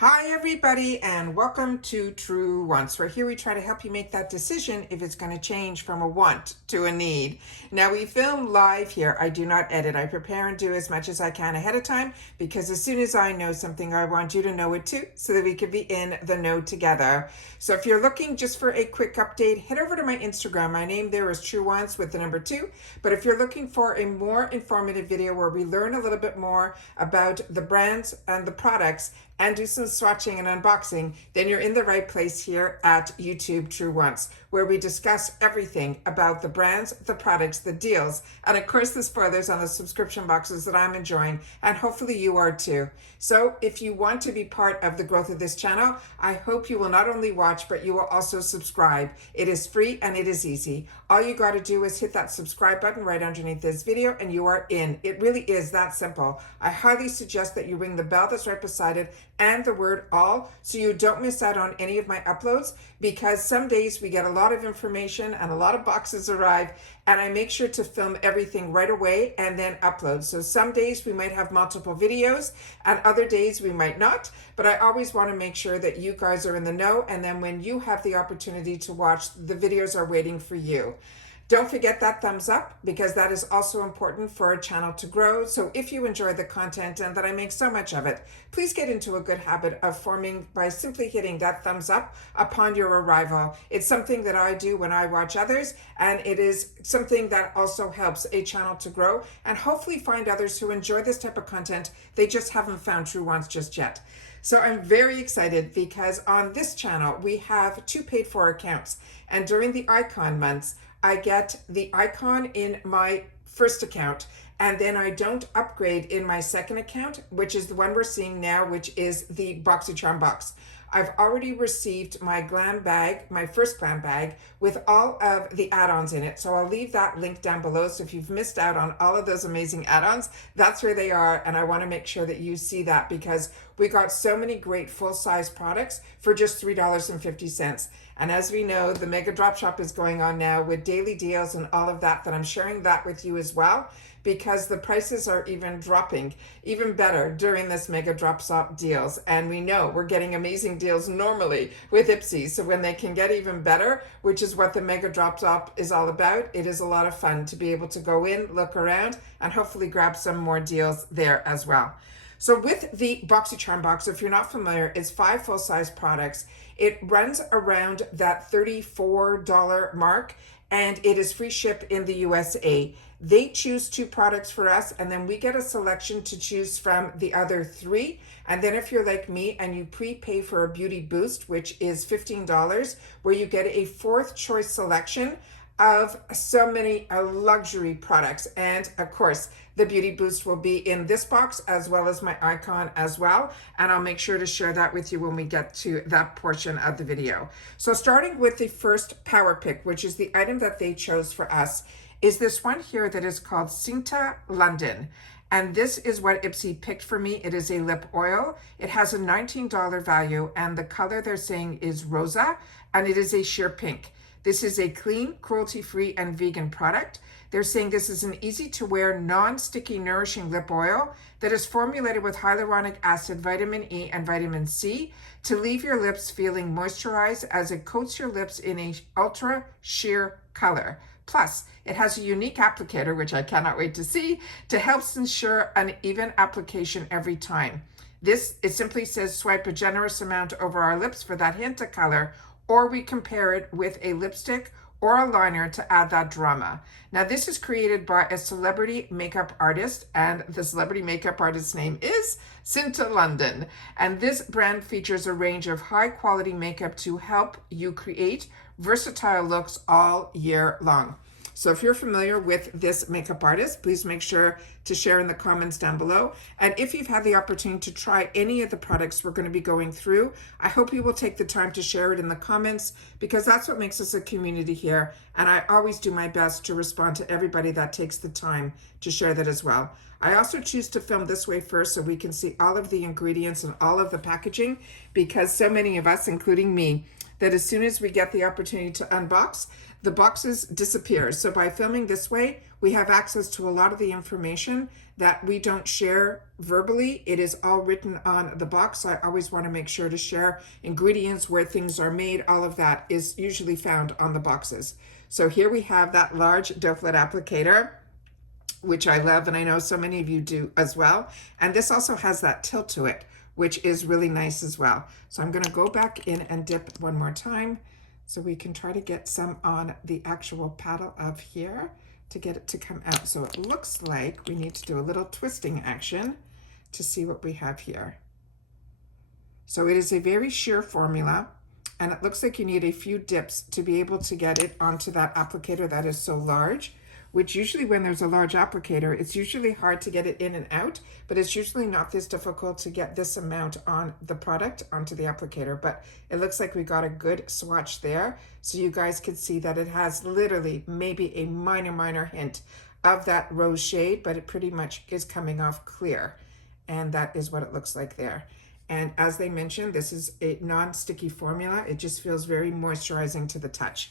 Hi everybody and welcome to Truewants, where here we try to help you make that decision if it's going to change from a want to a need. Now we film live here. I do not edit. I prepare and do as much as I can ahead of time because as soon as I know something, I want you to know it too so that we can be in the know together. So if you're looking just for a quick update, head over to my Instagram. My name there is Truewants with the number 2. But if you're looking for a more informative video where we learn a little bit more about the brands and the products and do some swatching and unboxing, then you're in the right place here at YouTube Truewants, where we discuss everything about the brands, the products, the deals, and of course the spoilers on the subscription boxes that I'm enjoying, and hopefully you are too. So if you want to be part of the growth of this channel, I hope you will not only watch, but you will also subscribe. It is free and it is easy. All you got to do is hit that subscribe button right underneath this video and you are in. It really is that simple. I highly suggest that you ring the bell that's right beside it and the word all so you don't miss out on any of my uploads, because some days we get a lot of information and a lot of boxes arrive and I make sure to film everything right away and then upload. So some days we might have multiple videos and other days we might not, but I always want to make sure that you guys are in the know, and then when you have the opportunity to watch, the videos are waiting for you. Don't forget that thumbs up, because that is also important for our channel to grow. So if you enjoy the content and that I make so much of it, please get into a good habit of forming by simply hitting that thumbs up upon your arrival. It's something that I do when I watch others, and it is something that also helps a channel to grow and hopefully find others who enjoy this type of content. They just haven't found Truewants just yet. So I'm very excited because on this channel, we have 2 paid for accounts, and during the icon months, I get the icon in my first account, and then I don't upgrade in my second account, which is the one we're seeing now, which is the Boxycharm box. I've already received my glam bag, my first glam bag, with all of the add-ons in it. So I'll leave that link down below. So if you've missed out on all of those amazing add-ons, that's where they are. And I want to make sure that you see that, because we got so many great full-size products for just $3.50. And as we know, the Mega Drop Shop is going on now with daily deals and all of that, I'm sharing that with you as well, because the prices are even dropping even better during this Mega Drop Shop deals. And we know we're getting amazing deals normally with IPSY. So when they can get even better, which is what the Mega Drop Shop is all about, it is a lot of fun to be able to go in, look around, and hopefully grab some more deals there as well. So with the Boxycharm box, if you're not familiar, it's 5 full-size products. It runs around that $34 mark, and it is free ship in the USA. They choose 2 products for us, and then we get a selection to choose from the other 3. And then if you're like me and you prepay for a beauty boost, which is $15, where you get a 4th choice selection of so many luxury products. And of course, the beauty boost will be in this box as well as my icon as well. And I'll make sure to share that with you when we get to that portion of the video. So starting with the first power pick, which is the item that they chose for us, is this one here that is called Cinta London. And this is what IPSY picked for me. It is a lip oil. It has a $19 value, and the color they're saying is Rosa, and it is a sheer pink. This is a clean, cruelty-free, and vegan product. They're saying this is an easy-to-wear, non-sticky, nourishing lip oil that is formulated with hyaluronic acid, vitamin E, and vitamin C to leave your lips feeling moisturized as it coats your lips in a ultra sheer color. Plus, it has a unique applicator, which I cannot wait to see, to help ensure an even application every time. It simply says swipe a generous amount over our lips for that hint of color, or we compare it with a lipstick or a liner to add that drama. Now, this is created by a celebrity makeup artist, and the celebrity makeup artist's name is Cinta London. And this brand features a range of high-quality makeup to help you create versatile looks all year long. So if you're familiar with this makeup artist, please make sure to share in the comments down below. And if you've had the opportunity to try any of the products we're going to be going through, I hope you will take the time to share it in the comments, because that's what makes us a community here. And I always do my best to respond to everybody that takes the time to share that as well. I also choose to film this way first so we can see all of the ingredients and all of the packaging, because so many of us, including me, that as soon as we get the opportunity to unbox, the boxes disappear. So by filming this way, we have access to a lot of the information that we don't share verbally. It is all written on the box. I always want to make sure to share ingredients, where things are made. All of that is usually found on the boxes. So here we have that large doe foot applicator, which I love, and I know so many of you do as well. And this also has that tilt to it, which is really nice as well. So I'm going to go back in and dip one more time so we can try to get some on the actual paddle of here to get it to come out. So it looks like we need to do a little twisting action to see what we have here. So it is a very sheer formula, and it looks like you need a few dips to be able to get it onto that applicator that is so large, which usually when there's a large applicator, it's usually hard to get it in and out, but it's usually not this difficult to get this amount on the product onto the applicator. But it looks like we got a good swatch there. So you guys could see that it has literally maybe a minor hint of that rose shade, but it pretty much is coming off clear. And that is what it looks like there. And as they mentioned, this is a non-sticky formula. It just feels very moisturizing to the touch.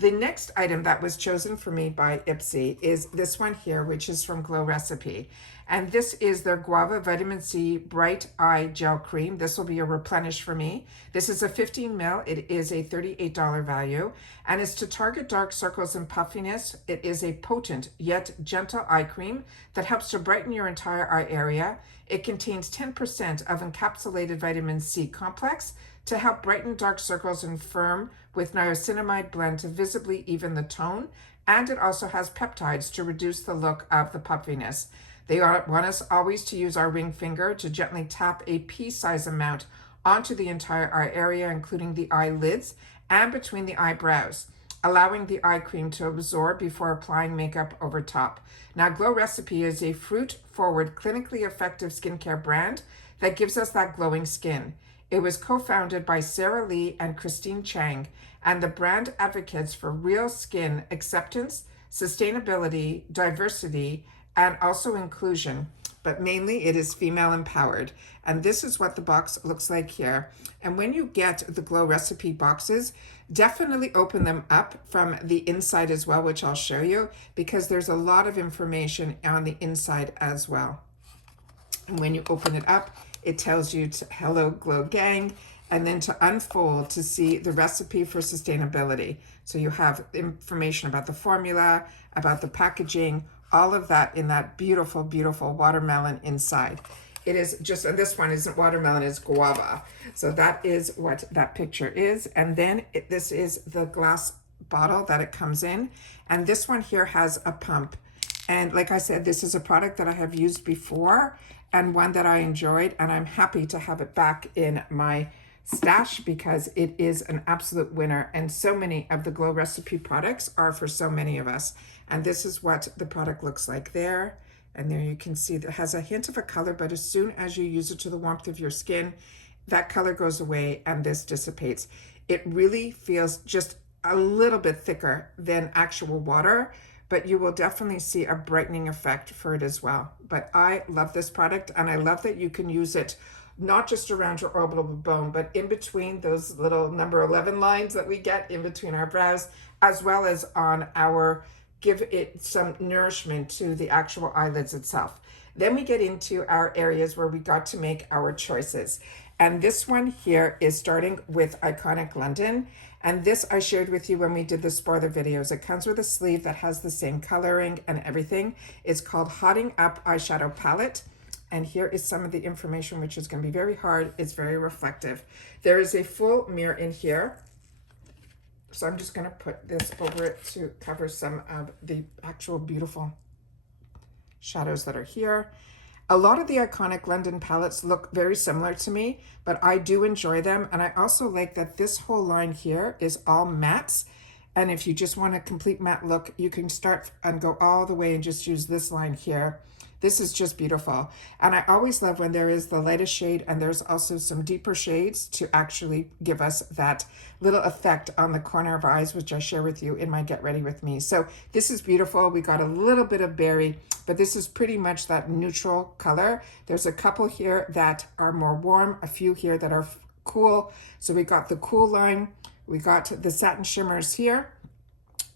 The next item that was chosen for me by IPSY is this one here, which is from Glow Recipe. And this is their Guava Vitamin C Bright Eye Gel Cream. This will be a replenish for me. This is a 15 ml. It is a $38 value. And it's to target dark circles and puffiness. It is a potent yet gentle eye cream that helps to brighten your entire eye area. It contains 10% of encapsulated vitamin C complex to help brighten dark circles and firm with niacinamide blend to visibly even the tone. And it also has peptides to reduce the look of the puffiness. They want us always to use our ring finger to gently tap a pea-size amount onto the entire eye area, including the eyelids and between the eyebrows, allowing the eye cream to absorb before applying makeup over top. Now, Glow Recipe is a fruit-forward, clinically effective skincare brand that gives us that glowing skin. It was co-founded by Sarah Lee and Christine Chang, and the brand advocates for real skin acceptance, sustainability, diversity, and also inclusion. But mainly it is female empowered. And this is what the box looks like here. And when you get the Glow Recipe boxes, definitely open them up from the inside as well, which I'll show you, because there's a lot of information on the inside as well. And when you open it up, it tells you to hello Glow Gang, and then to unfold to see the recipe for sustainability. So you have information about the formula, about the packaging, all of that in that beautiful, beautiful watermelon inside. It is just, and this one isn't watermelon, it's guava. So that is what that picture is. And then this is the glass bottle that it comes in. And this one here has a pump. And like I said, this is a product that I have used before and one that I enjoyed, and I'm happy to have it back in my stash because it is an absolute winner. And so many of the Glow Recipe products are for so many of us. And this is what the product looks like there. And there you can see that it has a hint of a color, but as soon as you use it to the warmth of your skin, that color goes away and this dissipates. It really feels just a little bit thicker than actual water, but you will definitely see a brightening effect for it as well. But I love this product, and I love that you can use it not just around your orbital bone, but in between those little number 11 lines that we get in between our brows, as well as on our, give it some nourishment to the actual eyelids itself. Then we get into our areas where we got to make our choices. And this one here is starting with Iconic London. And this I shared with you when we did the spoiler videos. It comes with a sleeve that has the same coloring and everything. It's called Hotting Up Eyeshadow Palette. And here is some of the information, which is going to be very hard. It's very reflective. There is a full mirror in here. So I'm just going to put this over it to cover some of the actual beautiful shadows that are here. A lot of the Iconic London palettes look very similar to me, but I do enjoy them. And I also like that this whole line here is all mattes. And if you just want a complete matte look, you can start and go all the way and just use this line here. This is just beautiful. And I always love when there is the lightest shade and there's also some deeper shades to actually give us that little effect on the corner of our eyes, which I share with you in my Get Ready With Me. So this is beautiful. We got a little bit of berry, but this is pretty much that neutral color. There's a couple here that are more warm, a few here that are cool. So we got the cool line. We got the satin shimmers here.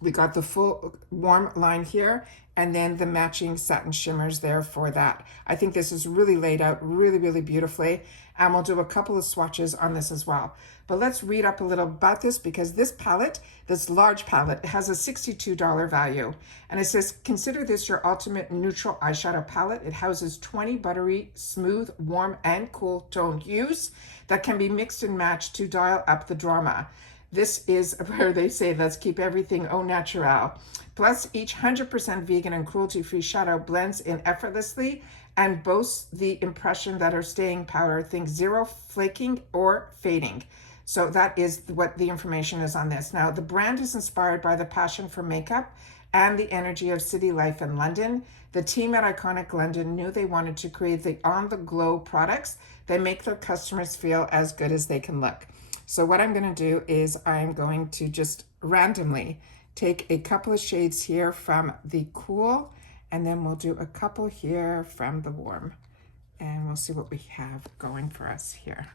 We got the full warm line here, and then the matching satin shimmers there for that. I think this is really laid out really, really beautifully, and we'll do a couple of swatches on this as well. But let's read up a little about this, because this palette, this large palette, has a $62 value. And it says, consider this your ultimate neutral eyeshadow palette. It houses 20 buttery, smooth, warm, and cool toned hues that can be mixed and matched to dial up the drama. This is where they say, let's keep everything au naturel. Plus, each 100% vegan and cruelty-free shadow blends in effortlessly and boasts the impression that are staying powder. Think zero flaking or fading. So that is what the information is on this. Now, the brand is inspired by the passion for makeup and the energy of city life in London. The team at Iconic London knew they wanted to create the on-the-glow products that make their customers feel as good as they can look. So what I'm going to do is I'm going to just randomly take a couple of shades here from the cool, and then we'll do a couple here from the warm, and we'll see what we have going for us here.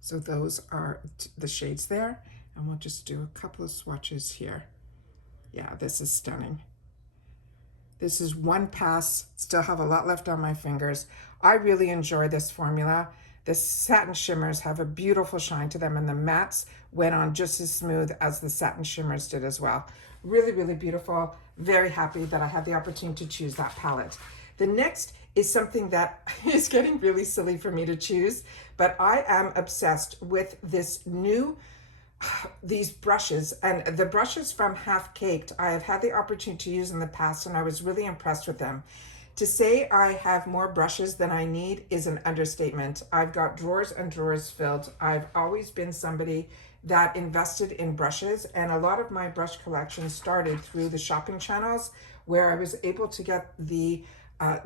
So those are the shades there, and we'll just do a couple of swatches here. Yeah, this is stunning. This is one pass, still have a lot left on my fingers. I really enjoy this formula. The satin shimmers have a beautiful shine to them, and the mattes went on just as smooth as the satin shimmers did as well. Really, really beautiful. Very happy that I had the opportunity to choose that palette. The next is something that is getting really silly for me to choose, but I am obsessed with these brushes, and the brushes from Halfcaked I have had the opportunity to use in the past, and I was really impressed with them. To say I have more brushes than I need is an understatement. I've got drawers and drawers filled. I've always been somebody that invested in brushes, and a lot of my brush collection started through the shopping channels, where I was able to get the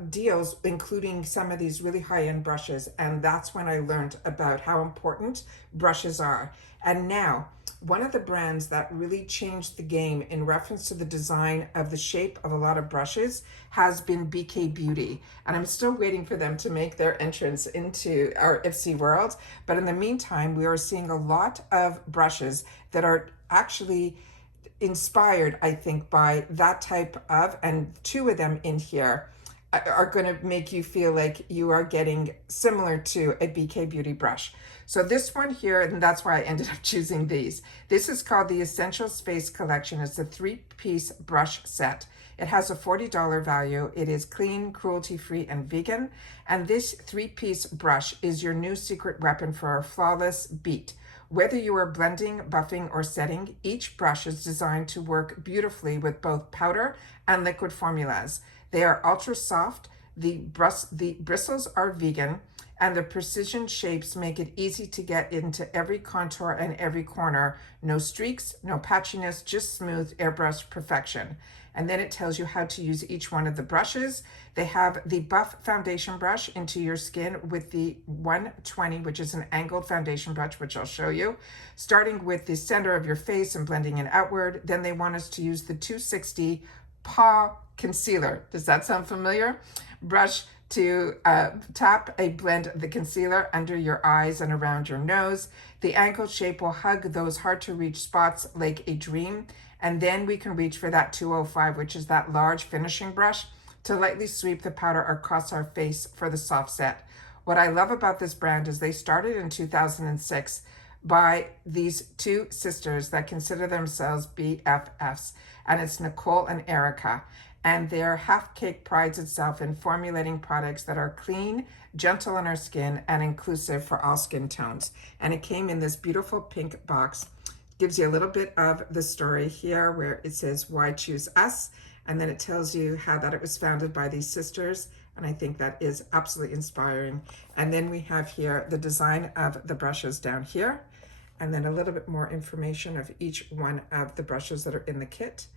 deals, including some of these really high-end brushes, and that's when I learned about how important brushes are. And now, one of the brands that really changed the game in reference to the design of the shape of a lot of brushes has been BK Beauty. And I'm still waiting for them to make their entrance into our IPSY world. But in the meantime, we are seeing a lot of brushes that are actually inspired, I think, by that type of, and two of them in here are going to make you feel like you are getting similar to a BK Beauty brush. So this one here, and that's why I ended up choosing these. This is called the Essential Space Collection. It's a 3-piece brush set. It has a $40 value. It is clean, cruelty-free, and vegan. And this 3-piece brush is your new secret weapon for a flawless beat. Whether you are blending, buffing, or setting, each brush is designed to work beautifully with both powder and liquid formulas. They are ultra soft, the bristles are vegan, and the precision shapes make it easy to get into every contour and every corner. No streaks, no patchiness, just smooth airbrush perfection. And then it tells you how to use each one of the brushes. They have the buff foundation brush into your skin with the 120, which is an angled foundation brush, which I'll show you, starting with the center of your face and blending it outward. Then they want us to use the 260 Paw Concealer. Does that sound familiar? Brush to tap a blend of the concealer under your eyes and around your nose. The angled shape will hug those hard to reach spots like a dream. And then we can reach for that 205, which is that large finishing brush, to lightly sweep the powder across our face for the soft set. What I love about this brand is they started in 2006 by these two sisters that consider themselves BFFs, and it's Nicole and Erica. And their Halfcaked prides itself in formulating products that are clean, gentle on our skin, and inclusive for all skin tones. And it came in this beautiful pink box. Gives you a little bit of the story here where it says, why choose us? And then it tells you how that it was founded by these sisters. And I think that is absolutely inspiring. And then we have here the design of the brushes down here, and then a little bit more information of each one of the brushes that are in the kit.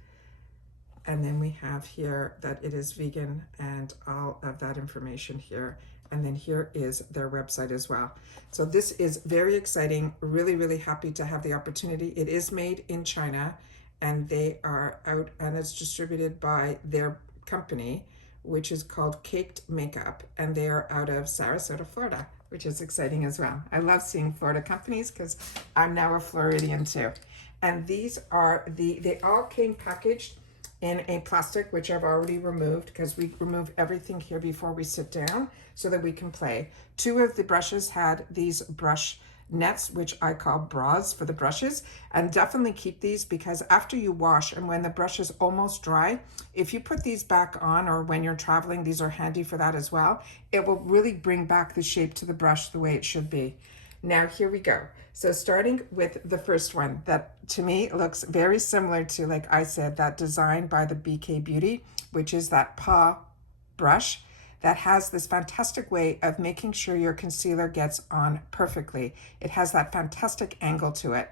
And then we have here that it is vegan and all of that information here. And then here is their website as well. So this is very exciting. Really, really happy to have the opportunity. It is made in China, and they are out, and it's distributed by their company, which is called Caked Makeup, and they are out of Sarasota, Florida. which is exciting as well. I love seeing Florida companies because I'm now a Floridian too. And these are they all came packaged in a plastic, which I've already removed because we remove everything here before we sit down so that we can play. Two of the brushes had these brush nets, which I call bras for the brushes, and definitely keep these because after you wash and when the brush is almost dry, if you put these back on or when you're traveling, these are handy for that as well. It will really bring back the shape to the brush the way it should be. Now here we go. So starting with the first one that to me looks very similar to, like I said, that design by the BK Beauty, which is that paw brush that has this fantastic way of making sure your concealer gets on perfectly. It has that fantastic angle to it.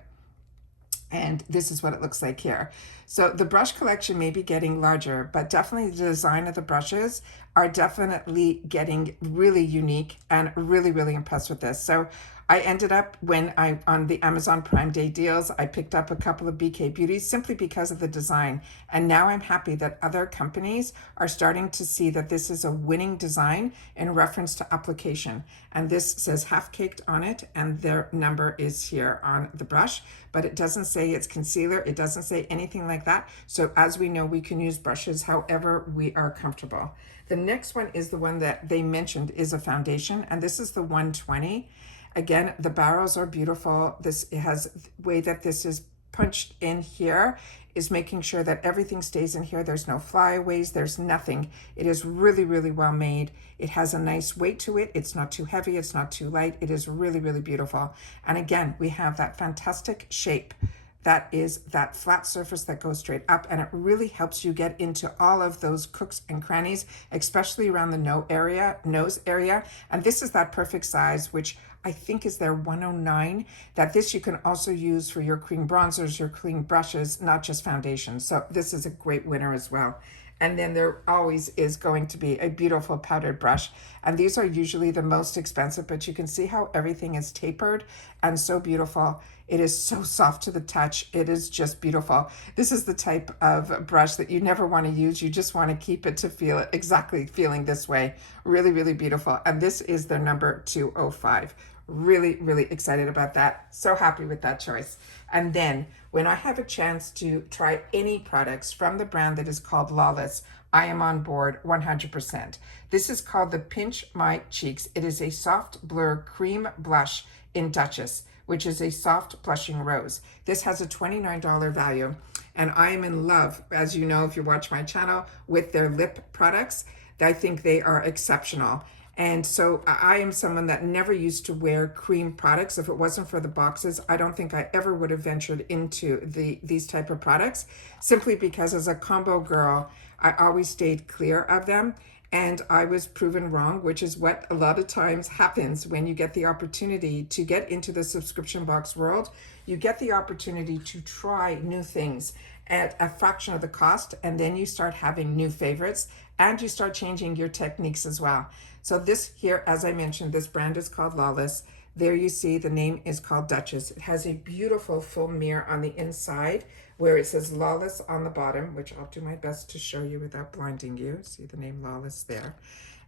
And this is what it looks like here. So the brush collection may be getting larger, but definitely the design of the brushes are definitely getting really unique and really, really impressed with this. So I ended up on the Amazon Prime Day deals, I picked up a couple of BK Beauties simply because of the design. And now I'm happy that other companies are starting to see that this is a winning design in reference to application. And this says Halfcaked on it, and their number is here on the brush, but it doesn't say it's concealer. It doesn't say anything like that. So as we know, we can use brushes however we are comfortable. The next one is the one that they mentioned is a foundation, and this is the 120. Again, the barrels are beautiful. This has the way that this is punched in here is making sure that everything stays in here. There's no flyaways, there's nothing. It is really, really well made. It has a nice weight to it. It's not too heavy, it's not too light. It is really, really beautiful. And again, we have that fantastic shape that is that flat surface that goes straight up, and it really helps you get into all of those crooks and crannies, especially around the nose area. And this is that perfect size, which I think is their 109, that this you can also use for your cream bronzers, your cream brushes, not just foundations. So this is a great winner as well. And then there always is going to be a beautiful powdered brush. And these are usually the most expensive, but you can see how everything is tapered and so beautiful. It is so soft to the touch. It is just beautiful. This is the type of brush that you never want to use. You just want to keep it to feel it exactly feeling this way. Really, really beautiful. And this is their number 205. Really, really excited about that. So happy with that choice. And then when I have a chance to try any products from the brand that is called Lawless, I am on board 100%. This is called the Pinch My Cheeks. It is a soft blur cream blush in Duchess, which is a soft blushing rose. This has a $29 value. And I am in love, as you know, if you watch my channel, with their lip products. I think they are exceptional. And so I am someone that never used to wear cream products. If it wasn't for the boxes, I don't think I ever would have ventured into these type of products, simply because as a combo girl, I always stayed clear of them. And I was proven wrong, which is what a lot of times happens when you get the opportunity to get into the subscription box world. You get the opportunity to try new things at a fraction of the cost, and then you start having new favorites and you start changing your techniques as well. So this here, as I mentioned, this brand is called Lawless. There you see the name is called Duchess. It has a beautiful full mirror on the inside where it says Lawless on the bottom, which I'll do my best to show you without blinding you. See the name Lawless there.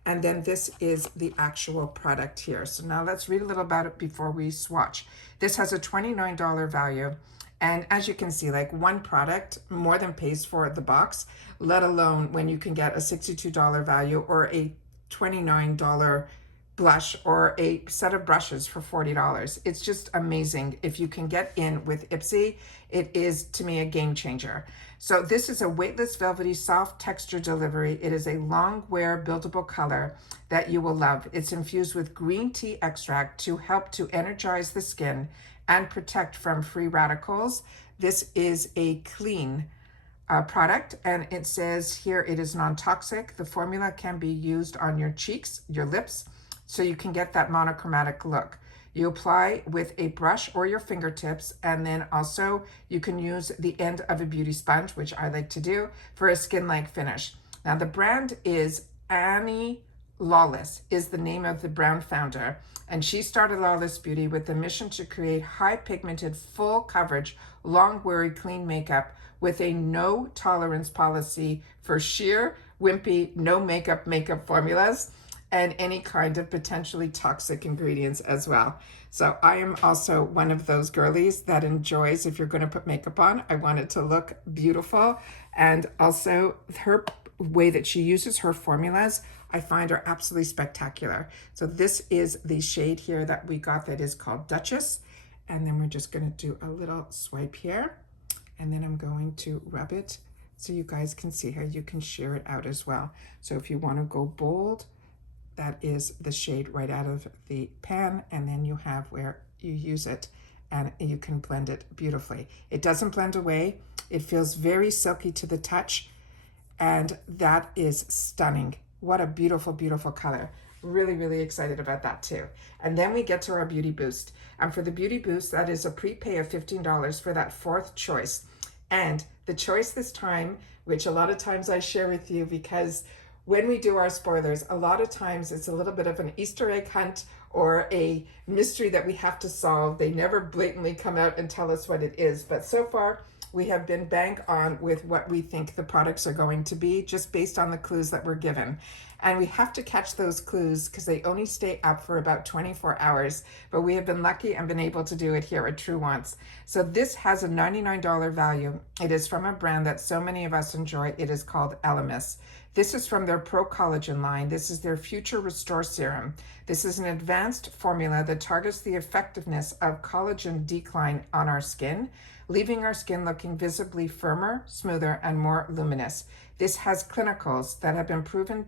And then this is the actual product here. So now let's read a little about it before we swatch. This has a $29 value. And as you can see, like one product more than pays for the box, let alone when you can get a $62 value or a $29 blush or a set of brushes for $40. It's just amazing. If you can get in with IPSY, it is to me a game changer. So this is a weightless velvety soft texture delivery. It is a long wear buildable color that you will love. It's infused with green tea extract to help to energize the skin and protect from free radicals. This is a clean product, and it says here it is non-toxic. The formula can be used on your cheeks, your lips, so you can get that monochromatic look. You apply with a brush or your fingertips, and then also you can use the end of a beauty sponge, which I like to do, for a skin-like finish. Now the brand is Annie Lawless, is the name of the brand founder, and she started Lawless Beauty with the mission to create high pigmented, full coverage, long weary clean makeup with a no tolerance policy for sheer, wimpy, no makeup formulas. and any kind of potentially toxic ingredients as well. So I am also one of those girlies that enjoys, if you're going to put makeup on, I want it to look beautiful. And also her way that she uses her formulas, I find are absolutely spectacular. So this is the shade here that we got that is called Duchess. And then we're just going to do a little swipe here. And then I'm going to rub it so you guys can see how you can sheer it out as well. So if you want to go bold, that is the shade right out of the pan, and then you have where you use it and you can blend it beautifully. It doesn't blend away. It feels very silky to the touch, and that is stunning. What a beautiful, beautiful color. Really, really excited about that too. And then we get to our Beauty Boost. And for the Beauty Boost, that is a prepay of $15 for that fourth choice. And the choice this time, which a lot of times I share with you, because when we do our spoilers, a lot of times it's a little bit of an Easter egg hunt or a mystery that we have to solve. They never blatantly come out and tell us what it is. But so far, we have been bang on with what we think the products are going to be, just based on the clues that we're given. And we have to catch those clues because they only stay up for about 24 hours. But we have been lucky and been able to do it here at Truewants. So this has a $99 value. It is from a brand that so many of us enjoy. It is called Elemis. This is from their Pro Collagen line. This is their Future Restore Serum. This is an advanced formula that targets the effectiveness of collagen decline on our skin, leaving our skin looking visibly firmer, smoother, and more luminous. This has clinicals that have been proven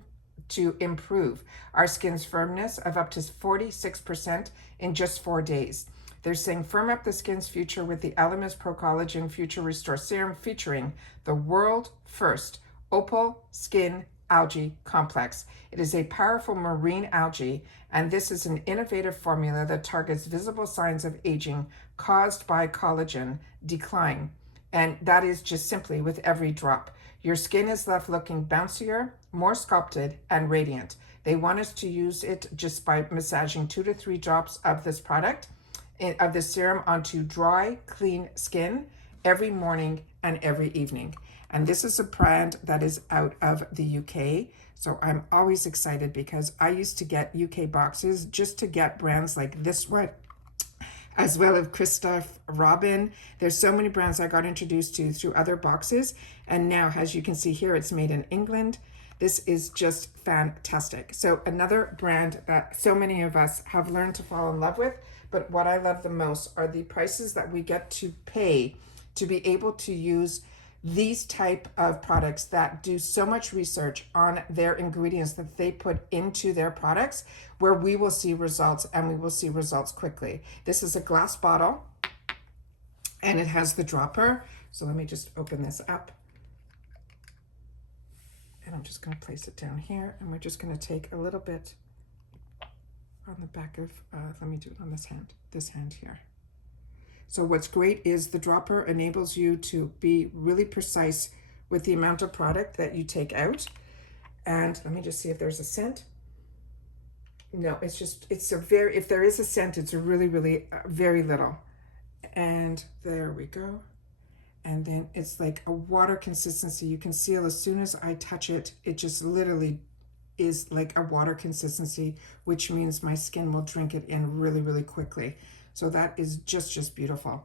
to improve our skin's firmness of up to 46% in just 4 days. They're saying firm up the skin's future with the Elemis Pro Collagen Future Restore Serum, featuring the world first opal skin algae complex. It is a powerful marine algae, and this is an innovative formula that targets visible signs of aging caused by collagen decline. And that is just simply with every drop. Your skin is left looking bouncier, more sculpted, and radiant. They want us to use it just by massaging 2 to 3 drops of this product, of this serum, onto dry, clean skin every morning and every evening. And this is a brand that is out of the UK. So I'm always excited because I used to get UK boxes just to get brands like this one, as well as Christoph Robin. There's so many brands I got introduced to through other boxes. And now, as you can see here, it's made in England. This is just fantastic. So another brand that so many of us have learned to fall in love with, but what I love the most are the prices that we get to pay to be able to use these type of products that do so much research on their ingredients that they put into their products, where we will see results, and we will see results quickly. This is a glass bottle and it has the dropper. So let me just open this up. And I'm just going to place it down here, and we're just going to take a little bit on the back of, let me do it on this hand here. So what's great is the dropper enables you to be really precise with the amount of product that you take out. And let me just see if there's a scent. No, it's just, it's a very, if there is a scent, it's a really, really very little. And there we go. And then it's like a water consistency. You can see as soon as I touch it, it just literally is like a water consistency, which means my skin will drink it in really, really quickly. So that is just beautiful.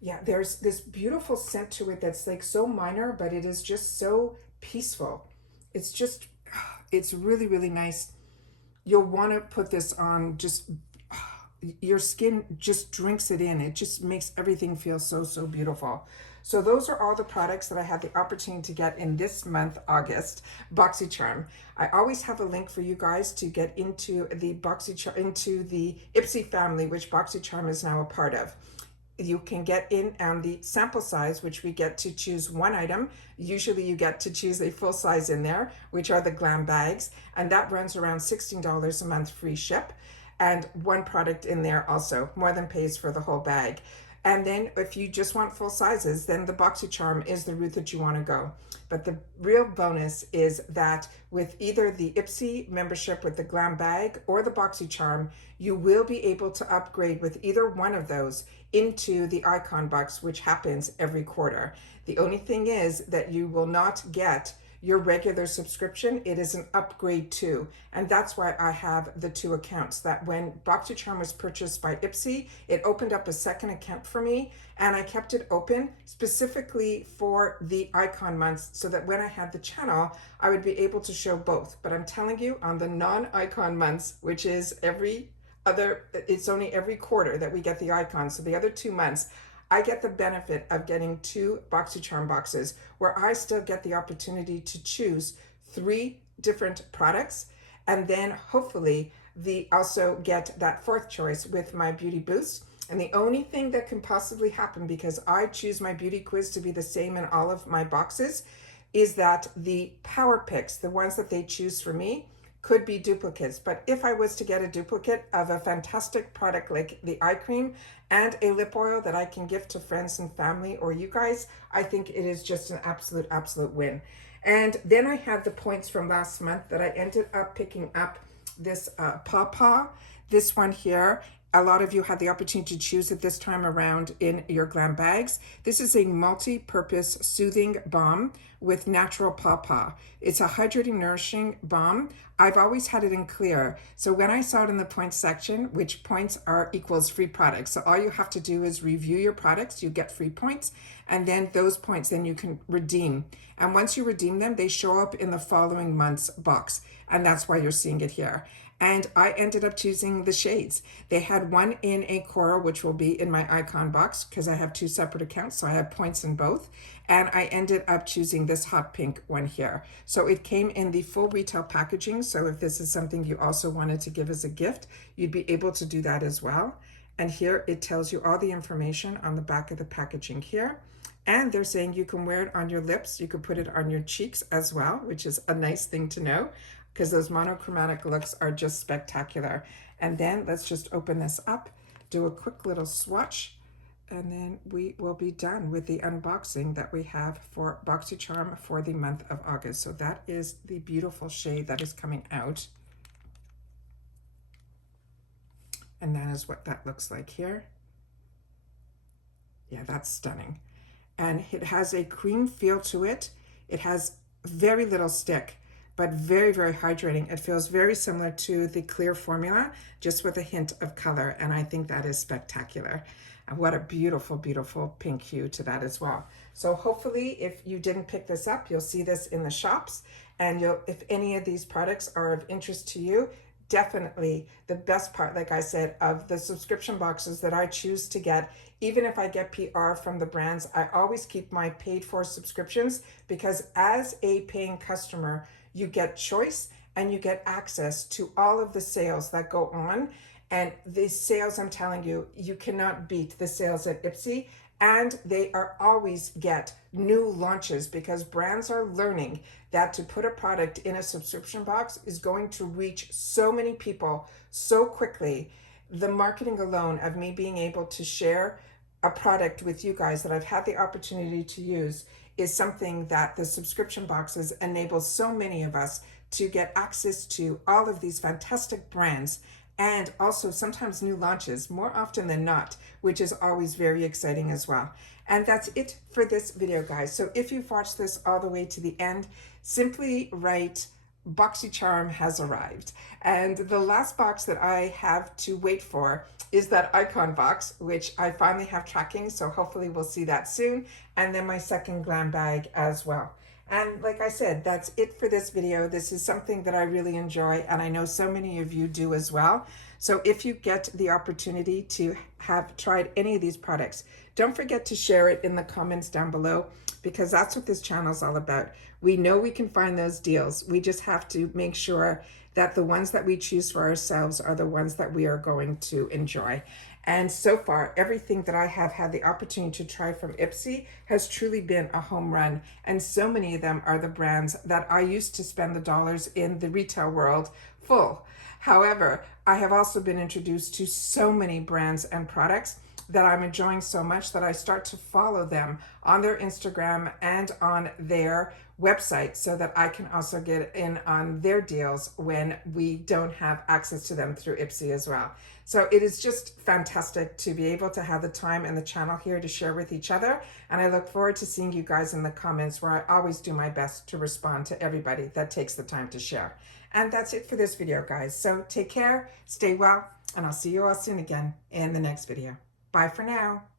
Yeah, there's this beautiful scent to it that's like so minor, but it is just so peaceful. It's just, it's really, really nice. You'll want to put this on, just your skin just drinks it in. It just makes everything feel so beautiful. So those are all the products that I had the opportunity to get in this month, August, Boxycharm. I always have a link for you guys to get into the Boxycharm, into the IPSY family, which Boxycharm is now a part of. You can get in on the sample size, which we get to choose one item. Usually you get to choose a full size in there, which are the glam bags, and that runs around $16 a month free ship, and one product in there also more than pays for the whole bag. And then if you just want full sizes, then the Boxycharm is the route that you want to go. But the real bonus is that with either the IPSY membership with the glam bag or the Boxycharm, you will be able to upgrade with either one of those into the icon box, which happens every quarter. The only thing is that you will not get your regular subscription. It is an upgrade too. And that's why I have the two accounts. That when Boxycharm was purchased by IPSY, it opened up a second account for me, and I kept it open specifically for the icon months so that when I had the channel, I would be able to show both. But I'm telling you, on the non-icon months, which is it's only every quarter that we get the icons. So the other 2 months, I get the benefit of getting 2 Boxycharm boxes where I still get the opportunity to choose 3 different products, and then hopefully also get that 4th choice with my beauty boost. And the only thing that can possibly happen, because I choose my beauty quiz to be the same in all of my boxes, is that the power picks, the ones that they choose for me, could be duplicates. But if I was to get a duplicate of a fantastic product like the eye cream and a lip oil that I can gift to friends and family or you guys, I think it is just an absolute win. And then I have the points from last month that I ended up picking up this Paw, this one here. A lot of you had the opportunity to choose it this time around in your glam bags. This is a multi-purpose soothing balm with natural pawpaw. It's a hydrating, nourishing balm. I've always had it in clear. So when I saw it in the points section, which points equals free products. So all you have to do is review your products, you get free points, and then those points then you can redeem. And once you redeem them, they show up in the following month's box. And that's why you're seeing it here. And I ended up choosing the shades. They had one in a coral, which will be in my icon box because I have 2 separate accounts, so I have points in both. And I ended up choosing this hot pink one here. So it came in the full retail packaging. So if this is something you also wanted to give as a gift, you'd be able to do that as well. And here it tells you all the information on the back of the packaging here. And they're saying you can wear it on your lips. You could put it on your cheeks as well, which is a nice thing to know, because those monochromatic looks are just spectacular. And then let's just open this up, do a quick little swatch, and then we will be done with the unboxing that we have for Boxycharm for the month of August. So that is the beautiful shade that is coming out. And that is what that looks like here. Yeah, that's stunning. And it has a cream feel to it. It has very little stick, but very hydrating. It feels very similar to the clear formula, just with a hint of color. And I think that is spectacular. And what a beautiful pink hue to that as well. So hopefully if you didn't pick this up, you'll see this in the shops. And if any of these products are of interest to you, definitely the best part, like I said, of the subscription boxes that I choose to get, even if I get PR from the brands, I always keep my paid for subscriptions, because as a paying customer, you get choice and you get access to all of the sales that go on. And these sales, I'm telling you, you cannot beat the sales at IPSY. And they are always get new launches, because brands are learning that to put a product in a subscription box is going to reach so many people so quickly. The marketing alone of me being able to share a product with you guys that I've had the opportunity to use is something that the subscription boxes enable so many of us to get access to all of these fantastic brands, and also sometimes new launches, more often than not, which is always very exciting as well. And that's it for this video, guys. So if you've watched this all the way to the end, simply write Boxycharm has arrived. And the last box that I have to wait for is that icon box, which I finally have tracking, so hopefully we'll see that soon. And then my second glam bag as well. And like I said, that's it for this video. This is something that I really enjoy, and I know so many of you do as well. So if you get the opportunity to have tried any of these products, don't forget to share it in the comments down below, because that's what this channel is all about. We know we can find those deals. We just have to make sure that the ones that we choose for ourselves are the ones that we are going to enjoy. And so far, everything that I have had the opportunity to try from IPSY has truly been a home run. And so many of them are the brands that I used to spend the dollars in the retail world full. However, I have also been introduced to so many brands and products that I'm enjoying so much that I start to follow them on their Instagram and on their website so that I can also get in on their deals when we don't have access to them through IPSY as well. So it is just fantastic to be able to have the time and the channel here to share with each other. And I look forward to seeing you guys in the comments, where I always do my best to respond to everybody that takes the time to share. And that's it for this video, guys. So take care, stay well, and I'll see you all soon again in the next video. Bye for now.